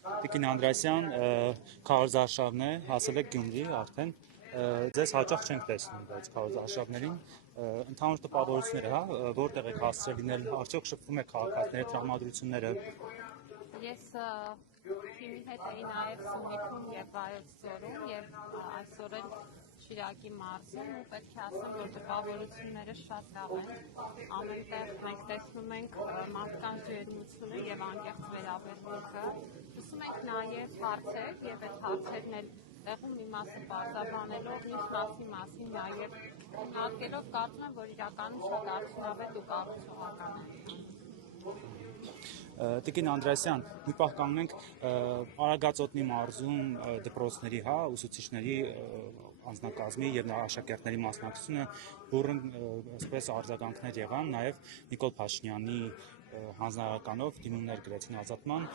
Տիկին Անդրասյան, քարոզարշավն է, հասել եք Գյումրի արդեն, ձեզ հաճախ չենք տեսնում, բայց քարոզարշավներին ընդհանուր տպավորությունները, հա, որտեղ եք հասցրել լինել, արդյոք շփվում եք քաղաքացիների տրամադրությունները։ Ես թիմի հետ էի նաև Սյունիքում եւ Վայոց ձորում եւ այսօր էլ Շիրակի մարզում ու պետք է ասեմ, որ տպավորությունները շատ լավ են։ Ամենտեղ մենք տեսնում ենք մարդկանց ջերմությունը եւ անկեղծ վերաբերմունքը։ Լսում ենք նաև հարցեր եւ այդ հարցերն էլ տեղում մի մասը բարձրաբանելով, մյուս մասին նաև հնարքելով կարծում եմ, որ իրականում շատ արդյունավետ ու կառուցողական է։ Տիկին Անդրասյան, մի պահ կանգնենք Արագածոտնի մարզում դպրոցների, հա, ուսուցիչների անձնակազմի եւ աշակերտների մասնակցությունը բուրըն այսպես արձագանքներ եղան, նաեւ Նիկոլ Փաշինյանի հանձնարարականով դիմումներ գրեցին ազատման,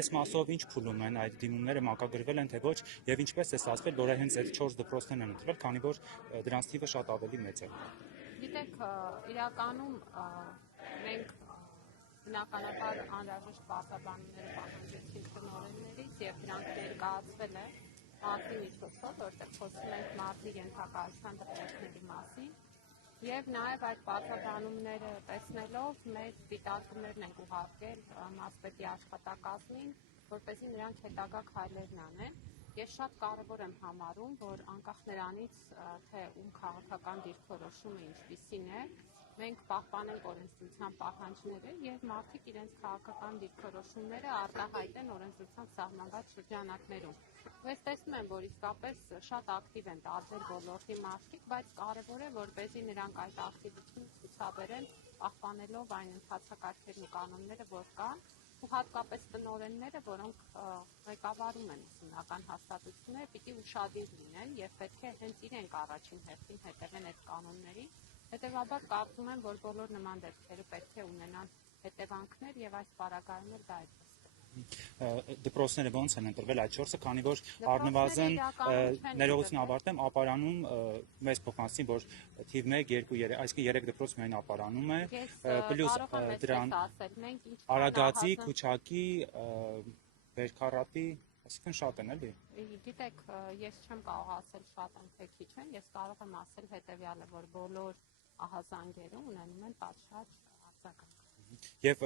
այս մասով ինչ փուլում են այդ դիմումները, մակագրվել են թե ոչ եւ ինչպես է ստացվել, որ հենց այդ 4 դպրոցներն են ընտրվել, քանի որ դրանց թիվը շատ ավելի մեծ է։ Գիտեք, իրականում մենք բնականաբար անհրաժեշտ բարձրաբանումները պահանջեցինք տնօրեններից եւ դրանք ներկայացվել է մարզի միջոցով, որտեղ խոսում ենք մարզի ենթակայության դպրոցների մասին եւ նաեւ այդ բարձրաբանումները տեսնելով մեր դիտարկումներն ենք ուղարկել մարզպետի աշխատակազմին, որպեսզի նրանք հետագա քայլերն անեն։ Ես շատ կարևոր եմ համարում, որ անկախ նրանից, թե ում քաղաքական դիրքորոշումը ինչպիսին է, մենք պահպանենք օրենսդրության պահանջները եւ մարդիկ իրենց քաղաքական դիրքորոշումները արտահայտեն օրենսդրությամբ սահմանված շրջանակներում։ Ես տեսնում եմ, որ իսկապես շատ ակտիվ են տարբեր ոլորտի մարդիկ, բայց կարևոր է, որպեսզի նրանք այդ ակտիվությունը ցուցաբերեն, պահպանելով այն ընթացակարգերն ու կանոնները, որ կան, ու հատկապես տնօրենները, որոնք ղեկավարում են ուսումնական հաստատությունները, պիտի ուշադիր լինեն եւ պետք է հենց իրենք առաջին հերթին հետևեն այդ կանոններին։ Հետևաբար կարծում եմ, որ բոլոր նման դեպքերը պետք է ունենան հետևանքներ եւ այս պարագայում էլ դա այդպես է։ Դպրոցները ոնց են ընտրվել այդ 4-ը, քանի որ առնվազն ներողություն ավարտեմ, ապարանում մեզ փոխանցին, որ թիվ 1, 2, 3, այսինքն 3 դպրոց միայն ապարանում է, պլյուս դրան Արագածի, Քուչակի, Բերքարատի, այսինքն շատ են, էլի։ Գիտեք, ես չեմ կարող ասել շատ են թե քիչ են, ես կարող եմ ասել հետեւյալը, որ բոլոր ահազանգերը ունենում են պատշաճ արձագանք։ Եվ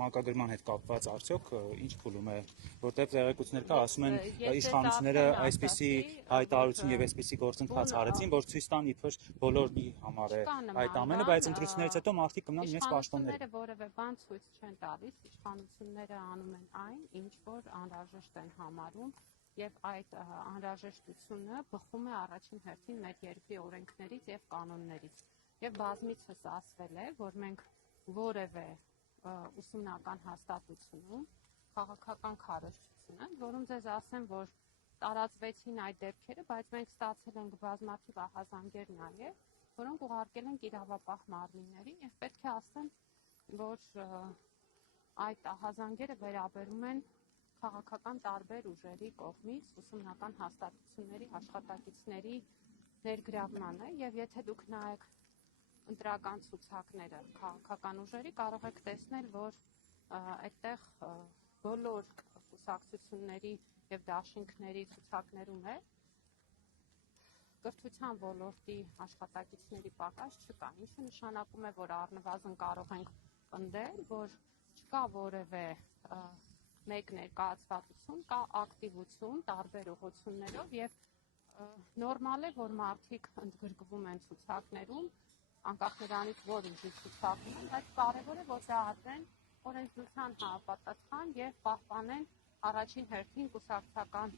մանկագրման հետ կապված արդյոք ինչ փուլում է, որտեղ տեղեկություններ կա, ասում են իշխանությունները այսպիսի հայտարարություն եւ այսպիսի գործընթաց արեցին, որ ցույց տան իբր բոլորի համար է այդ ամենը, բայց ընտրություններից հետո մարդիկ կմնան իրենց պաշտոնները։ Իշխանությունները որևէ բան ցույց չեն տալիս, իշխանությունները անում են այն, ինչ որ անհրաժեշտ են համարում, եւ այդ անհրաժեշտությունը բխում է առաջին հերթին մեր երկրի օրենքներից եւ կանոններից։ Եվ բազմիցս ասվել է, որ մենք որևէ ուսումնական հաստատությունում քաղաքական քարոզչություն են, որում ձեզ ասեմ, որ տարածվեցին այդ դեպքերը, բայց մենք ստացել ենք բազմաթիվ ահազանգեր նաև, որոնք ուղարկել ենք իրավապահ մարմիններին եւ պետք է ասեմ, որ այդ ահազանգերը վերաբերում են քաղաքական տարբեր ուժերի կողմից ուսումնական հաստատությունների աշխատակիցների ներգրավմանը եւ եթե դուք նայեք ընտրական ցուցակները քաղաքական ուժերի կարող եք տեսնել, որ այդտեղ բոլոր կուսակցությունների եւ դաշինքների ցուցակներում է կրթության ոլորտի աշխատակիցների պակաս չկա, ինչը նշանակում է, որ առնվազն կարող ենք պնդել, որ չկա որևէ մեկ ներկայացվածություն, կա ակտիվություն տարբեր ուղղություններով եւ նորմալ է, որ մարդիկ ընդգրկվում են ցուցակներում անկախ նրանից, որ ուժի ցուցակում են, բայց կարևոր է, որ դա արվեն օրենսդրության համապատասխան եւ պահպանեն առաջին հերթին կուսակցական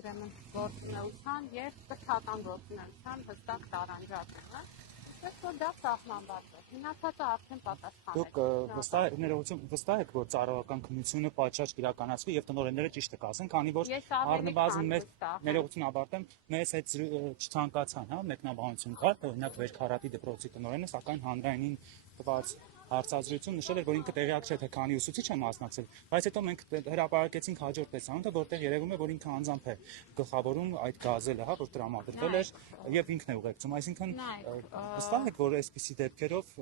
ուրեմն գործունեության եւ կրթական գործունեության հստակ տարանջատումը, իսկ որ դա սահմանված է։ Մնացածը արդեն պատասխան է։ Դուք վստահ եք, որ ծառայական քննությունը պատշաճ կիրականացվի եւ տնօրենները ճիշտ կասեն, քանի որ առնվազն մեր ներողություն ավարտեմ, մեզ հետ չցանկացան, հա, մեկնաբանություն կար, օրինակ Վերքարատի դպրոցի տնօրենը, սակայն հանրայինին տված հարցազրույցում նշել էր, որ ինքը տեղյակ չէ, թե քանի ուսուցիչ է մասնակցել, բայց հետո մենք հրապարակեցինք հաջորդ տեսանյութը, որտեղ երևում է, որ ինքը անձամբ է գլխավորում այդ գազելը, հա, որ տրամադրվել էր եւ ինքն է ուղեկցում, այսինքն վստահ եք, որ այսպիսի դեպքերով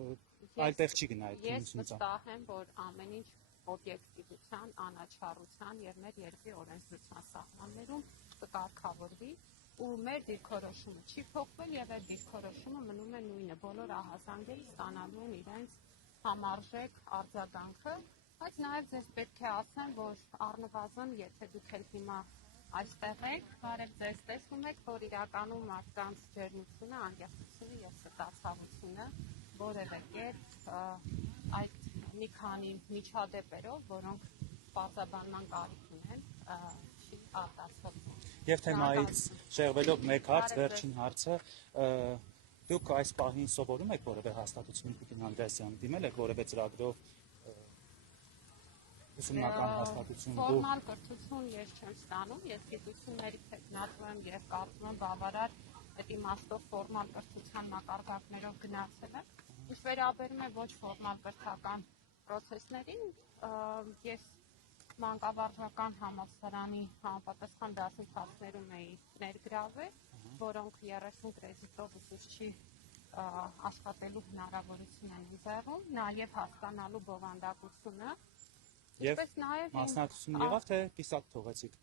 այլտեղ չի գնա այդ քննությունը։ Ես վստահ եմ, որ ամեն ինչ օբյեկտիվության, անաչառության եւ մեր երկրի օրենսդրության սահմաններում կկարգավորվի ու մեր դիրքորոշումը չի փոխվել եւ այդ դիրքորոշումը մնում է նույնը։ Բոլոր ահազանգերը ստանալու են իրենց համարժեք արձագանքը, բայց նաեւ ձեզ պետք է ասեմ, որ առնվազն եթե դուք էլ հիմա այստեղ եք, բարև ձեզ, տեսնում եք, որ իրականում մարդկանց ջերմությունը, անկեղծությունը եւ ստացավությունը որևէ կերպ այդ մի քանի միջադեպերով, որոնք բացաբանման կարիք ունեն, չի արտացոլվում։ Եվ թեմայից շեղվելով մեկ հարց, վերջին հարցը, դուք այս պահին սովորում եք որևէ հաստատություն Տիկին Անդրեասյան, դիմել եք որևէ ծրագրով ուսումնական հաստատություն։ Ֆորմալ կրթություն ես չեմ ստանում, ես գիտություններից հետնատվում եմ եւ կարծում եմ բավարար այդ իմաստով ֆորմալ կրթության մակարդակներով գնացել եմ։ Ինչ վերաբերում է ոչ ֆորմալ կրթական process-ներին, ես մանկավարժական համալսարանի համապատասխան դասընթացներում էի ներգրավել, որոնք 30 կրեդիտով ուսուցչի աշխատելու հնարավորություն են ընձեռում, նաև հասկանալու բովանդակությունը։ Եվ մասնակցություն եղավ, թե կիսատ թողեցիք։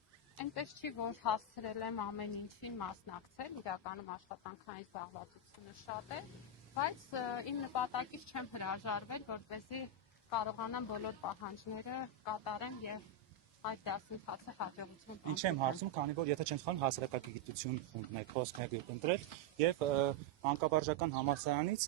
Այնպես չի, որ հասցրել եմ ամեն ինչին մասնակցել, իրականում աշխատանքային զբաղվածությունը շատ է, բայց իմ նպատակից չեմ հրաժարվել, որպեսզի կարողանամ բոլոր պահանջները կատարեմ եւ այդ դասընթացը հաջողություն Ինչ եմ հարցում, քանի որ եթե չեմ սխալվում հասարակագիտություն խումբն եք, խոսք եք ընտրել եւ մանկավարժական համալսարանից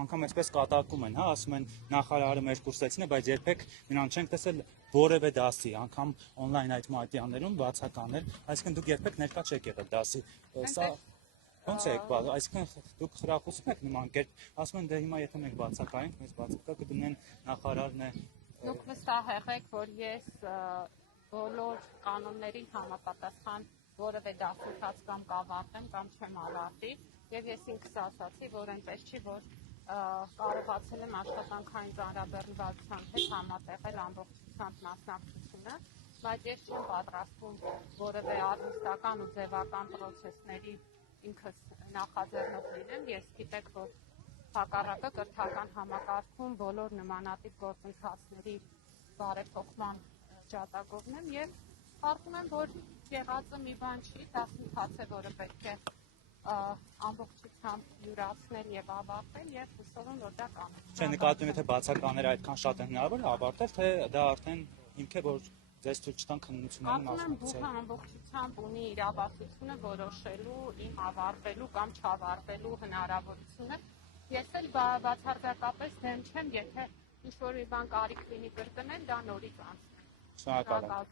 անգամ այսպես կատակում են, հա, ասում են նախարարը մեր կուրսեցին է, բայց երբեք նրան չենք տեսել որևէ դասի, անգամ on-line այդ մատյաններում բացականներ, այսինքն դուք երբեք ներկա չեք եղել դասի։ Սա ո՞նց է, այսինքն դուք խրախուսում եք նման կերպ, ասում են դե հիմա եթե մենք բացակայենք, մեզ բացակա կդնեն նախարարն է։ Դուք վստահ եղեք, որ ես բոլոր կանոններին համապատասխան որևէ դասընթաց կամ կավարտեմ կամ չեմ ավարտի, եւ ես ինքս ասացի, որ այնպես չի, որ կարողացել եմ աշխատանքային ծանրաբեռնվածության հետ համատեղել ամբողջությամբ մասնակցությունը, բայց ես չեմ պատրաստվում որևէ արհեստական ու ձևական process-ների ինքս նախաձեռնող լինեմ, ես գիտեք, որ հակառակը կրթական համակարգում բոլոր նմանատիպ գործընթացների բարեփոխման ջատագովն եմ եւ կարծում եմ, որ եղածը մի բան չի, դասընթաց է, որը պետք է ամբողջությամբ յուրացնել եւ ավարտել եւ հուսով եմ, որ դա կանենք։ Չէ, նկատում եթե բացականները այդքան շատ են հնարավոր ավարտել, թե դա արդեն հիմք է, որ ձեզ ցույց տան քննություններին մասնակցել։ Կարծում եմ, ամբողջությամբ ունի իրավասությունը որոշելու, իմ ավարտելու կամ չավարտելու հնարավորությունը։ Ես էլ բացարձակապես դեմ չեմ, եթե ինչ-որ մի բան կարիք լինի կրկնել, դա նորից անցնի։ Շնորհակալ եմ։